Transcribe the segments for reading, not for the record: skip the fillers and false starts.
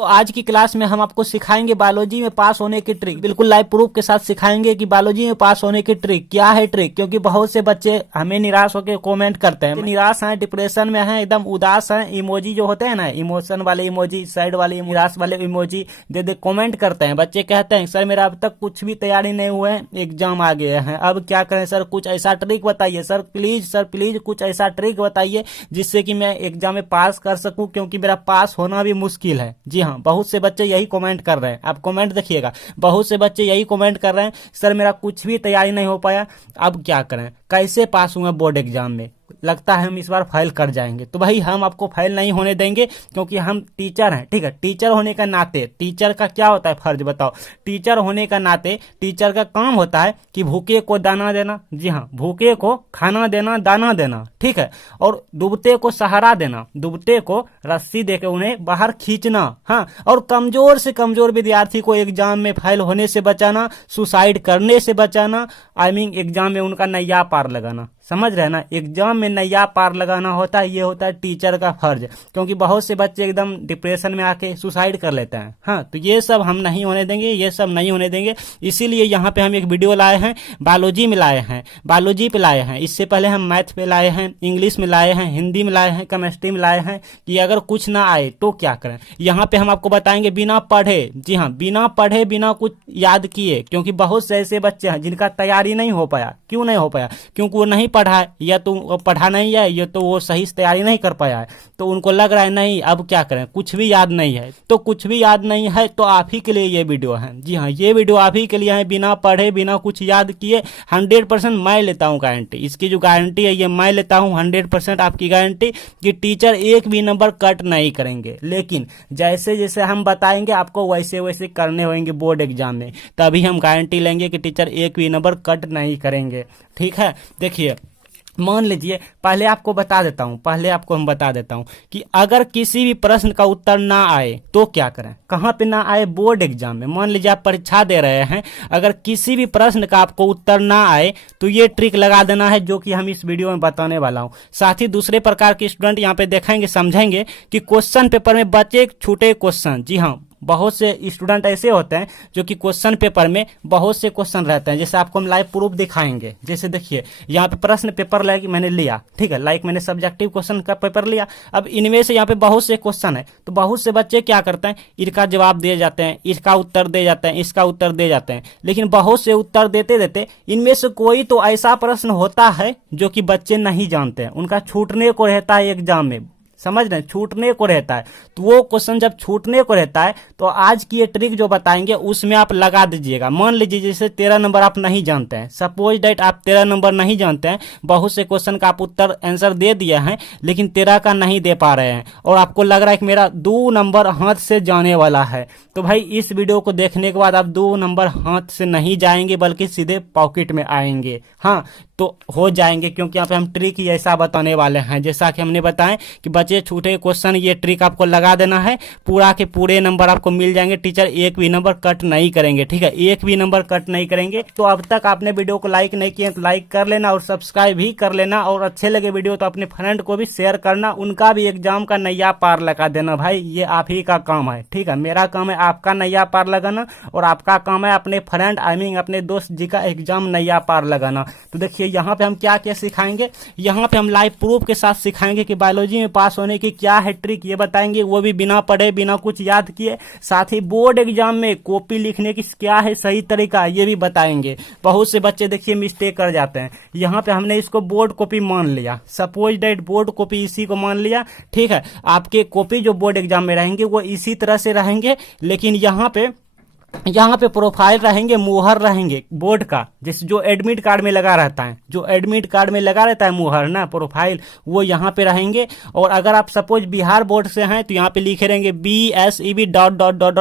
तो आज की क्लास में हम आपको सिखाएंगे बायोलॉजी में पास होने की ट्रिक, बिल्कुल लाइव प्रूफ के साथ सिखाएंगे कि बायोलॉजी में पास होने की ट्रिक क्या है। ट्रिक क्योंकि बहुत से बच्चे हमें निराश होकर कमेंट करते हैं, निराश हैं, डिप्रेशन में हैं, एकदम उदास हैं, इमोजी जो होते हैं ना, इमोशन वाले इमोजी, सैड वाले, निराश वाले इमोजी दे दे कमेंट करते हैं। बच्चे कहते हैं सर मेरा अब तक कुछ भी तैयारी नहीं हुए हैं, एग्जाम आ गए हैं, अब क्या करें सर, कुछ ऐसा ट्रिक बताइए सर प्लीज कुछ ऐसा ट्रिक बताइए जिससे कि मैं एग्जाम में पास कर सकूं, क्योंकि मेरा पास होना भी मुश्किल है। जी हाँ, बहुत से बच्चे यही कमेंट कर रहे हैं। आप कमेंट देखिएगा, बहुत से बच्चे यही कमेंट कर रहे हैं सर मेरा कुछ भी तैयारी नहीं हो पाया, अब क्या करें, कैसे पास हुआ बोर्ड एग्जाम में, लगता है हम इस बार फेल कर जाएंगे। तो भाई हम आपको फेल नहीं होने देंगे, क्योंकि हम टीचर हैं। ठीक है, टीचर होने का नाते, टीचर का क्या होता है फर्ज बताओ, टीचर होने का नाते टीचर का काम होता है कि भूखे को दाना देना, जी हाँ, भूखे को खाना देना, दाना देना, ठीक है, और डूबते को सहारा देना, डूबते को रस्सी देकर उन्हें बाहर खींचना, हाँ, और कमजोर से कमजोर विद्यार्थी को एग्जाम में फेल होने से बचाना, सुसाइड करने से बचाना, एग्जाम में उनका नैया पार लगाना। समझ रहे ना, एग्जाम में नैया पार लगाना होता है, ये होता है टीचर का फर्ज। क्योंकि बहुत से बच्चे एकदम डिप्रेशन में आके सुसाइड कर लेते हैं। हाँ, तो ये सब हम नहीं होने देंगे, ये सब नहीं होने देंगे। इसीलिए यहाँ पे हम एक वीडियो लाए हैं, बायोलॉजी में लाए हैं, बायोलॉजी पे लाए हैं। इससे पहले हम मैथ पे लाए हैं, इंग्लिश में लाए हैं, हिंदी में लाए हैं, केमिस्ट्री में लाए हैं, कि अगर कुछ ना आए तो क्या करें। यहाँ पे हम आपको बताएंगे बिना पढ़े, जी हाँ, बिना पढ़े, बिना कुछ याद किए, क्योंकि बहुत से ऐसे बच्चे हैं जिनका तैयारी नहीं हो पाया। क्यों नहीं हो पाया? क्योंकि वो नहीं पढ़ा है, या तो वो पढ़ा नहीं है, या तो वो सही से तैयारी नहीं कर पाया है, तो उनको लग रहा है नहीं अब क्या करें, कुछ भी याद नहीं है। तो कुछ भी याद नहीं है तो आप ही के लिए ये वीडियो है। जी हाँ, ये वीडियो आप ही के लिए है, बिना पढ़े, बिना कुछ याद किए। 100% मैं लेता हूँ गारंटी, इसकी जो गारंटी है ये मैं लेता हूँ, 100% आपकी गारंटी कि टीचर एक भी नंबर कट नहीं करेंगे। लेकिन जैसे जैसे हम बताएंगे आपको वैसे वैसे करने होंगे बोर्ड एग्जाम में, तभी हम गारंटी लेंगे कि टीचर एक भी नंबर कट नहीं करेंगे। ठीक है, देखिए मान लीजिए, पहले आपको बता देता हूं, हम बता देता हूं कि अगर किसी भी प्रश्न का उत्तर ना आए तो क्या करें। कहां पे ना आए? बोर्ड एग्जाम में। मान लीजिए आप परीक्षा दे रहे हैं, अगर किसी भी प्रश्न का आपको उत्तर ना आए तो ये ट्रिक लगा देना है, जो कि हम इस वीडियो में बताने वाला हूं। साथ ही दूसरे प्रकार के स्टूडेंट यहाँ पे देखेंगे, समझेंगे कि क्वेश्चन पेपर में बचे छूटे क्वेश्चन। जी हाँ, बहुत से स्टूडेंट ऐसे होते हैं जो कि क्वेश्चन पेपर में बहुत से क्वेश्चन रहते हैं, जैसे आपको हम लाइव प्रूफ दिखाएंगे। जैसे देखिए यहाँ पे प्रश्न पेपर लाइक मैंने लिया, ठीक है, लाइक मैंने सब्जेक्टिव क्वेश्चन का पेपर लिया। अब इनमें से यहाँ पे बहुत से क्वेश्चन है, तो बहुत से बच्चे क्या करते हैं, इसका जवाब दे जाते हैं, इसका उत्तर दे जाते हैं, इसका उत्तर दे जाते हैं। लेकिन बहुत से उत्तर देते देते इनमें से कोई तो ऐसा प्रश्न होता है जो कि बच्चे नहीं जानते हैं, उनका छूटने को रहता है एग्जाम में। समझ रहे हैं, छूटने को रहता है। तो वो क्वेश्चन जब छूटने को रहता है तो आज की ये ट्रिक जो बताएंगे उसमें आप लगा दीजिएगा। मान लीजिए जैसे 13 नंबर आप नहीं जानते हैं, सपोज दैट आप 13 नंबर नहीं जानते हैं, बहुत से क्वेश्चन का आप उत्तर आंसर दे दिए हैं लेकिन 13 का नहीं दे पा रहे हैं, और आपको लग रहा है कि मेरा 2 नंबर हाथ से जाने वाला है। तो भाई इस वीडियो को देखने के बाद आप 2 नंबर हाथ से नहीं जाएंगे बल्कि सीधे पॉकेट में आएंगे। हाँ, तो हो जाएंगे, क्योंकि यहाँ पे हम ट्रिक ही ऐसा बताने वाले हैं जैसा कि हमने बताया कि बचे छूटे क्वेश्चन, ये ट्रिक आपको लगा देना है, पूरा के पूरे नंबर आपको मिल जाएंगे। टीचर एक भी नंबर कट नहीं करेंगे, ठीक है, एक भी नंबर कट नहीं करेंगे। तो अब तक आपने वीडियो को लाइक नहीं किया तो लाइक कर लेना और सब्सक्राइब भी कर लेना, और अच्छे लगे वीडियो तो अपने फ्रेंड को भी शेयर करना, उनका भी एग्जाम का नैया पार लगा देना। भाई ये आप ही का काम है, ठीक है, मेरा काम है आपका नैया पार लगाना, और आपका काम है अपने फ्रेंड अपने दोस्त जी का एग्जाम नैया पार लगाना। तो देखिए यहाँ पे हम क्या क्या सिखाएंगे, यहाँ पे हम लाइव प्रूफ के साथ सिखाएंगे कि बायोलॉजी में पास होने की क्या है ट्रिक, ये बताएंगे, वो भी बिना पढ़े, बिना कुछ याद किए। साथ ही बोर्ड एग्जाम में कॉपी लिखने की क्या है सही तरीका, ये भी बताएंगे। बहुत से बच्चे देखिए मिस्टेक कर जाते हैं, यहाँ पे हमने इसको बोर्ड कॉपी मान लिया, सपोज दैट बोर्ड कॉपी इसी को मान लिया, ठीक है। आपके कॉपी जो बोर्ड एग्जाम में रहेंगे वो इसी तरह से रहेंगे, लेकिन यहाँ पे प्रोफाइल रहेंगे, मुहर रहेंगे बोर्ड का, जिस जो एडमिट कार्ड में लगा रहता है, जो एडमिट कार्ड में लगा रहता है मुहर ना, प्रोफाइल, वो यहाँ पे रहेंगे। और अगर आप सपोज बिहार बोर्ड से हैं तो यहाँ पे लिखे रहेंगे BSEB ...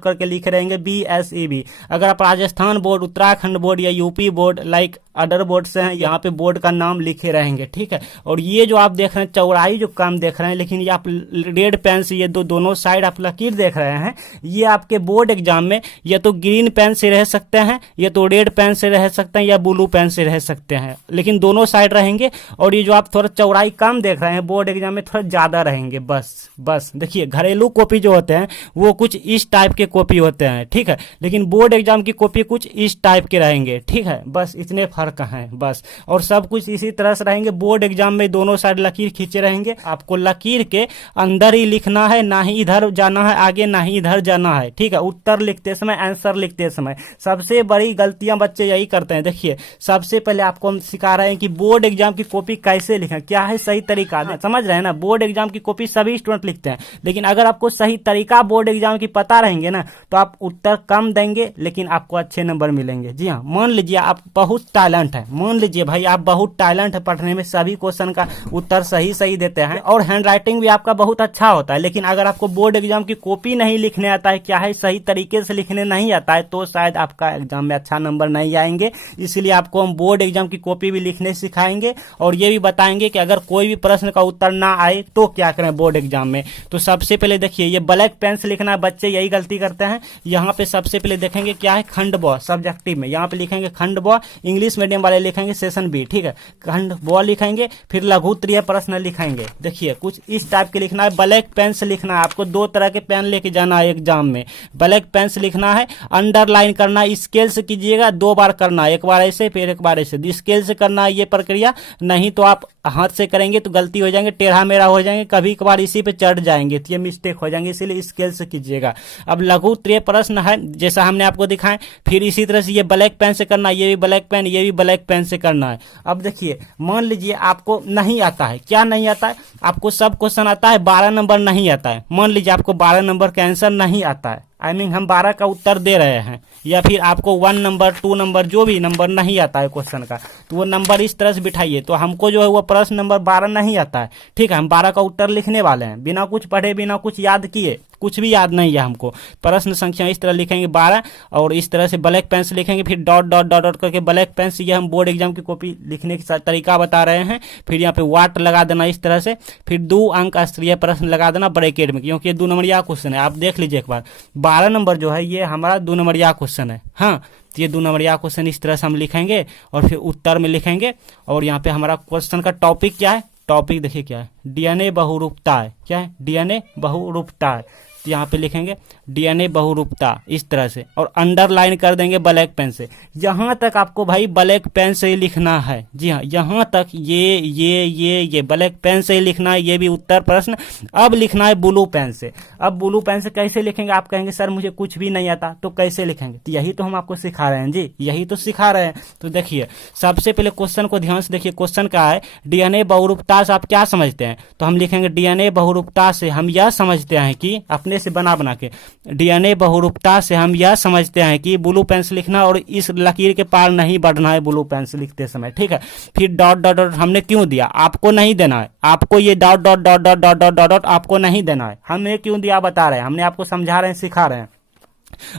करके लिखे रहेंगे BSEB। अगर आप राजस्थान बोर्ड, उत्तराखंड बोर्ड या UP board like other board से हैं, यहाँ पे बोर्ड का नाम लिखे रहेंगे, ठीक है। और ये जो आप देख रहे हैं चौड़ाई जो कम देख रहे हैं, लेकिन ये आप रेड पेन से ये दोनों साइड आप लकीर देख रहे हैं, ये आपके बोर्ड एग्जाम में या तो ग्रीन पेन से रह सकते हैं, या तो रेड पेन से रह सकते हैं, या ब्लू पेन से रह सकते हैं, लेकिन दोनों साइड रहेंगे। और ये जो आप थोड़ा चौड़ाई कम देख रहे हैं बोर्ड एग्जाम में थोड़ा ज्यादा रहेंगे, बस देखिए घरेलू कॉपी जो होते हैं वो कुछ इस टाइप के कॉपी होते हैं, ठीक है, लेकिन बोर्ड एग्जाम की कॉपी कुछ इस टाइप के रहेंगे, ठीक है, बस इतने फर्क हैं बस। और सब कुछ इसी तरह से रहेंगे। बोर्ड एग्जाम में दोनों साइड लकीर खींचे रहेंगे, आपको लकीर के अंदर ही लिखना है, ना ही इधर जाना है आगे, ना ही इधर जाना है, ठीक है। उत्तर लिखते समय, आंसर लिखते समय सबसे बड़ी गलतियां बच्चे यही करते हैं। देखिए सबसे पहले आपको हम सिखा रहे हैं कि बोर्ड एग्जाम की कॉपी कैसे लिखें, क्या है सही तरीका, समझ रहे हैं ना। बोर्ड एग्जाम की कॉपी सभी स्टूडेंट लिखते हैं, लेकिन अगर आपको सही तरीका बोर्ड एग्जाम की पता रहेंगे ना तो आप उत्तर कम देंगे लेकिन आपको अच्छे नंबर मिलेंगे। जी हाँ, मान लीजिए आप बहुत टैलेंट है, मान लीजिए भाई आप बहुत टैलेंट है पढ़ने में, सभी क्वेश्चन का उत्तर सही देते हैं और हैंड राइटिंग भी आपका बहुत अच्छा होता है, लेकिन अगर आपको बोर्ड एग्जाम की कॉपी नहीं लिखने आता है, क्या है सही तरीके से लिखने नहीं आता है, तो शायद आपका एग्जाम में अच्छा नंबर नहीं आएंगे। इसलिए आपको हम बोर्ड एग्जाम की कॉपी भी लिखने सिखाएंगे और ये भी बताएंगे कि अगर कोई भी प्रश्न का उत्तर ना आए तो क्या करें बोर्ड एग्जाम में। तो सबसे पहले देखिए ये ब्लैक पेन से लिखना है, बच्चे यही गलती करते हैं। यहाँ पे सबसे पहले देखेंगे क्या है खंड ब सब्जेक्टिव में, यहाँ पे लिखेंगे खंड ब, इंग्लिश मीडियम वाले लिखेंगे सेशन बी, ठीक है, खंड ब लिखेंगे, फिर लघु त्रिय प्रश्न लिखेंगे। देखिए कुछ इस टाइप के लिखना है, ब्लैक पेन से लिखना है, आपको दो तरह के पेन लेके जाना है एग्जाम में। ब्लैक पेन से लिखना है, अंडरलाइन करना है, स्केल से कीजिएगा, 2 बार करना है, एक बार ऐसे फिर एक बार ऐसे, स्केल से करना है ये प्रक्रिया, नहीं तो आप हाथ से करेंगे तो गलती हो जाएंगे, टेढ़ा मेढ़ा हो जाएंगे, कभी कभार इसी पे चढ़ जाएंगे तो ये मिस्टेक हो जाएंगे, इसीलिए स्केल से कीजिएगा। अब लघु त्रिय प्रश्न है जैसा हमने आपको दिखाया, फिर इसी तरह से ये ब्लैक पेन से करना है, ये भी ब्लैक पेन, ये भी ब्लैक पेन से करना है। अब देखिए मान लीजिए आपको नहीं आता है, क्या नहीं आता है, आपको सब क्वेश्चन आता है, 12 नंबर नहीं आता है। मान लीजिए आपको 12 नंबर का आंसर नहीं आता है, हम 12 का उत्तर दे रहे हैं, या फिर आपको 1 नंबर 2 नंबर जो भी नंबर नहीं आता है क्वेश्चन का, तो वो नंबर इस तरह से बिठाइए। तो हमको जो है वो प्रश्न नंबर 12 नहीं आता है, ठीक है, हम 12 का उत्तर लिखने वाले हैं, बिना कुछ पढ़े बिना कुछ याद किए, कुछ भी याद नहीं है हमको। प्रश्न संख्या इस तरह लिखेंगे 12 और इस तरह से ब्लैक पेन से लिखेंगे, फिर डॉट डॉट डॉट डॉट करके ब्लैक पेन से, ये हम बोर्ड एग्जाम की कॉपी लिखने का तरीका बता रहे हैं। फिर यहाँ पे वाट लगा देना इस तरह से, फिर 2 अंक स्तरीय प्रश्न लगा देना ब्रैकेट में, क्योंकि ये 2 नंबरिया क्वेश्चन है। आप देख लीजिए एक बार, 12 नंबर जो है ये हमारा 2 नंबरिया क्वेश्चन है। हाँ, तो ये 2 नंबरिया क्वेश्चन इस तरह से हम लिखेंगे और फिर उत्तर में लिखेंगे। और यहाँ पे हमारा क्वेश्चन का टॉपिक क्या है, टॉपिक देखिए क्या है, डीएनए बहुरूपता है, क्या है डीएनए बहुरूपता है, तो यहाँ पे लिखेंगे डीएनए बहुरूपता इस तरह से, और अंडरलाइन कर देंगे ब्लैक पेन से। यहाँ तक आपको भाई ब्लैक पेन से ही लिखना है। जी हाँ, यहाँ तक ये ब्लैक पेन से ही लिखना है, ये भी उत्तर प्रश्न। अब लिखना है ब्लू पेन से। अब ब्लू पेन से कैसे लिखेंगे, आप कहेंगे सर मुझे कुछ भी नहीं आता, तो कैसे लिखेंगे, तो यही तो हम आपको सिखा रहे हैं जी, यही तो सिखा रहे हैं। तो देखिए सबसे पहले क्वेश्चन को ध्यान से देखिए, क्वेश्चन का है डीएनए बहुरूपता से आप क्या समझते हैं, तो हम लिखेंगे डीएनए बहुरूपता से हम यह समझते हैं कि, अपने से बना के, डीएनए बहुरूपता से हम यह समझते हैं कि ब्लू पेन से लिखना और इस लकीर के पार नहीं बढ़ना है ब्लू पेन से लिखते समय, ठीक है। फिर डॉट डॉट डॉट हमने क्यों दिया, आपको नहीं देना है, आपको ये dot dot dot dot dot dot dot आपको नहीं देना है, हमने क्यों दिया बता रहे हैं, हमने आपको समझा रहे हैं, सिखा रहे हैं।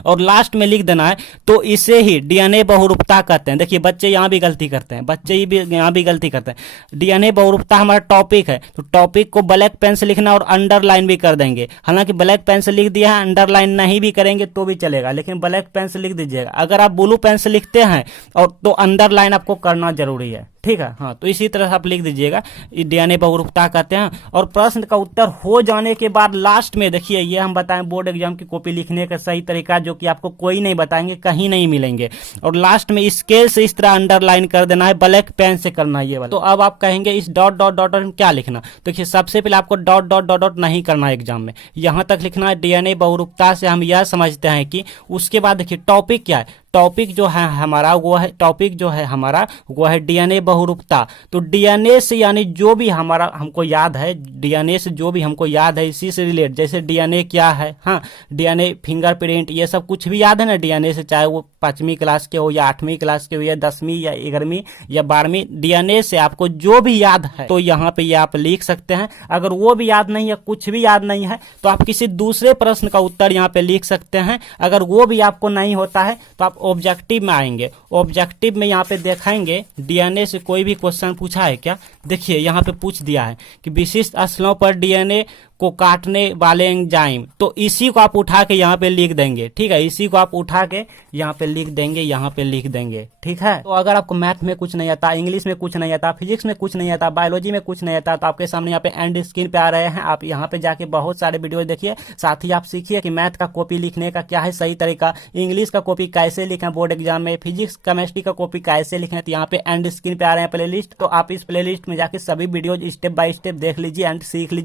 और लास्ट में लिख देना है, तो इसे ही डीएनए बहुरूपता कहते हैं। देखिए बच्चे यहाँ भी गलती करते हैं, बच्चे भी यहाँ भी गलती करते हैं। डीएनए बहुरूपता हमारा टॉपिक है, तो टॉपिक को ब्लैक पेन से लिखना और अंडरलाइन भी कर देंगे। हालांकि ब्लैक पेन से लिख दिया है, अंडरलाइन नहीं भी करेंगे तो भी चलेगा, लेकिन ब्लैक पेन से लिख दीजिएगा। अगर आप ब्लू पेन से लिखते हैं और तो अंडरलाइन आपको करना जरूरी है, ठीक है। हाँ, तो इसी तरह से आप लिख दीजिएगा, डीएनए बहुरूपता कहते हैं। और प्रश्न का उत्तर हो जाने के बाद लास्ट में देखिए, ये हम बताएं बोर्ड एग्जाम की कॉपी लिखने का सही तरीका, जो कि आपको कोई नहीं बताएंगे, कहीं नहीं मिलेंगे। और लास्ट में स्केल से इस तरह अंडरलाइन कर देना है, ब्लैक पेन से करना है ये वाला। तो अब आप कहेंगे इस डॉट डॉट डॉट में क्या लिखना, देखिए सबसे पहले आपको डॉट डॉट डॉट डॉट नहीं करना है एग्जाम में, यहाँ तक लिखना है डीएनए बहुरूपता से हम यह समझते हैं कि। उसके बाद देखिए टॉपिक क्या है, टॉपिक जो है हमारा वो है, टॉपिक जो है हमारा वो है डीएनए बहुरूपता। तो डीएनए से यानी जो भी हमारा हमको याद है, डीएनए से जो भी हमको याद है इसी से रिलेट, जैसे डीएनए क्या है, हाँ डीएनए फिंगरप्रिंट ये सब कुछ भी याद है ना डीएनए से, चाहे वो 5वीं क्लास के हो या 8वीं क्लास के हो या 10वीं या 11वीं या 12वीं, डीएनए से आपको जो भी याद है तो यहाँ पे ये आप लिख सकते हैं। अगर वो भी याद नहीं है, कुछ भी याद नहीं है, तो आप किसी दूसरे प्रश्न का उत्तर यहाँ पे लिख सकते हैं। अगर वो भी आपको नहीं होता है तो आप ऑब्जेक्टिव में आएंगे, ऑब्जेक्टिव में यहाँ पे देखेंगे डीएनए से कोई भी क्वेश्चन पूछा है क्या। देखिए यहाँ पे पूछ दिया है कि विशिष्ट स्थलों पर डीएनए को काटने वाले एंजाइम, तो इसी को आप उठा के यहाँ पे लिख देंगे, ठीक है, इसी को आप उठा के यहाँ पे लिख देंगे, यहाँ पे लिख देंगे, ठीक है। तो अगर आपको मैथ में कुछ नहीं आता, इंग्लिश में कुछ नहीं आता, फिजिक्स में कुछ नहीं आता, बायोलॉजी में कुछ नहीं आता, तो आपके सामने यहाँ पे एंड स्क्रीन पे आ रहे हैं, आप यहाँ पे जाके बहुत सारे वीडियो देखिए, साथ ही आप सीखिए कि मैथ का कॉपी लिखने का क्या है सही तरीका, इंग्लिश का कॉपी कैसे लिखें बोर्ड एग्जाम में, फिजिक्स केमिस्ट्री का कॉपी कैसे लिखें। तो यहाँ पे एंड स्क्रीन पे आ रहे हैं प्लेलिस्ट, तो आप इस प्लेलिस्ट में जाके सभी वीडियो स्टेप बाय स्टेप देख लीजिए एंड सीख लीजिए।